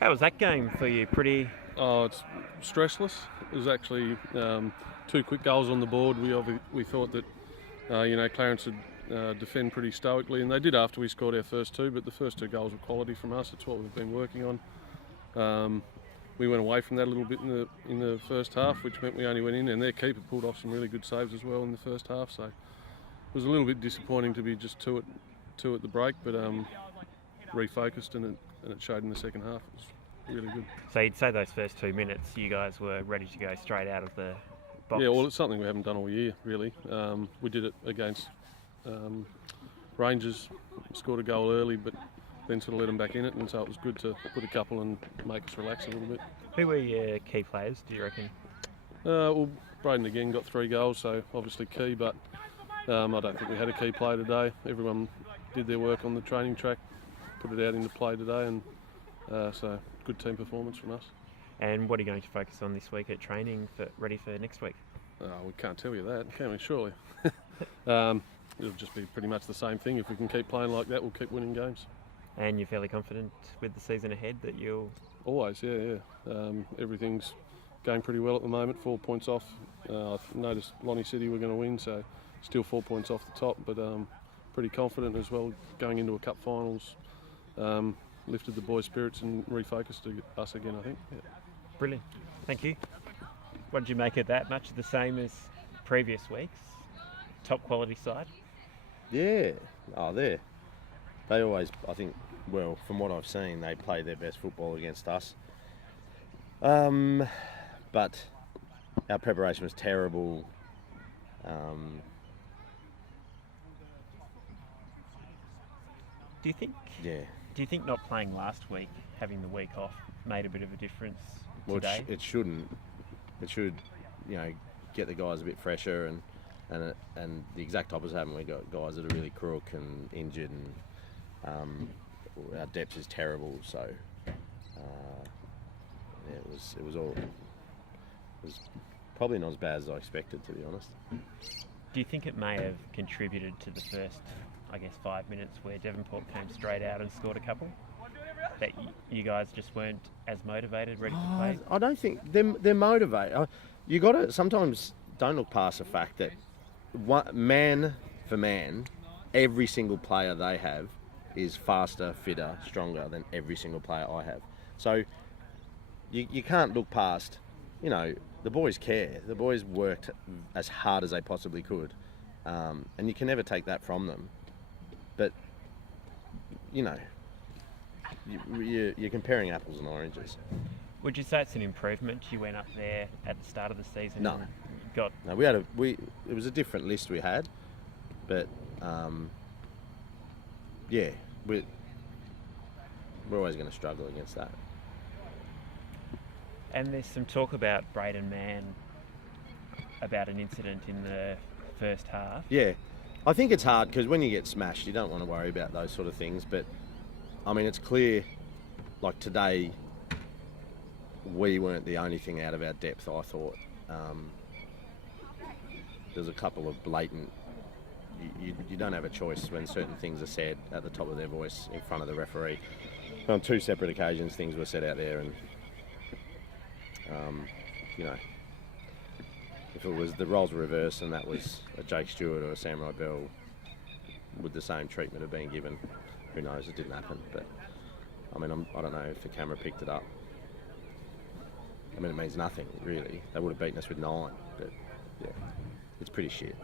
How was that game for you? Pretty. Oh, it's stressless. It was actually two quick goals on the board. We thought that Clarence would defend pretty stoically, and they did after we scored our first two. But the first two goals were quality from us. It's what we've been working on. We went away from that a little bit in the first half, which meant we only went in, and their keeper pulled off some really good saves as well in the first half. So it was a little bit disappointing to be just two at the break, but refocused and it showed in the second half. It was really good. So you'd say those first 2 minutes, you guys were ready to go straight out of the box? Yeah, well, it's something we haven't done all year, really. We did it against Rangers, scored a goal early, but then sort of let them back in it, and so it was good to put a couple and make us relax a little bit. Who were your key players, do you reckon? Well, Braden again got 3 goals, so obviously key, but I don't think we had a key player today. Everyone did their work on the training track, put it out into play today, and so good team performance from us. And what are you going to focus on this week at training, ready for next week? We can't tell you that, can we, surely? It'll just be pretty much the same thing. If we can keep playing like that, we'll keep winning games. And you're fairly confident with the season ahead that you'll... Always, yeah. Everything's going pretty well at the moment, 4 points off. I've noticed Lonnie City were going to win, so still 4 points off the top, but pretty confident as well going into a cup finals. Lifted the boys' spirits and refocused us again, I think. Yeah. Brilliant. Thank you. What did you make of that? Much the same as previous weeks? Top quality side? Yeah. They always, I think, well, from what I've seen, they play their best football against us. But our preparation was terrible. Do you think? Yeah. Do you think not playing last week, having the week off, made a bit of a difference today? It shouldn't. It should, get the guys a bit fresher and the exact opposite happened. We got guys that are really crook and injured, and our depth is terrible. So it was probably not as bad as I expected, to be honest. Do you think it may have contributed to the first, 5 minutes where Devonport came straight out and scored a couple? That you guys just weren't as motivated, ready to play? I don't think they're motivated. You got to sometimes don't look past the fact that man for man, every single player they have is faster, fitter, stronger than every single player I have. So you can't look past. The boys care. The boys worked as hard as they possibly could, and you can never take that from them. But you're comparing apples and oranges. Would you say it's an improvement? You went up there at the start of the season. No. It was a different list we had, but we're always going to struggle against that. And there's some talk about Braden Mann, about an incident in the first half. Yeah, I think it's hard because when you get smashed, you don't want to worry about those sort of things. But it's clear, like today, we weren't the only thing out of our depth. I thought there's a couple of blatant. You don't have a choice when certain things are said at the top of their voice in front of the referee. On 2 separate occasions, things were said out there, and if it was the roles were reversed and that was a Jake Stewart or a Samurai Bell, would the same treatment have been given? Who knows? It didn't happen, but I don't know if the camera picked it up. It means nothing really. They would have beaten us with 9, but yeah, it's pretty shit.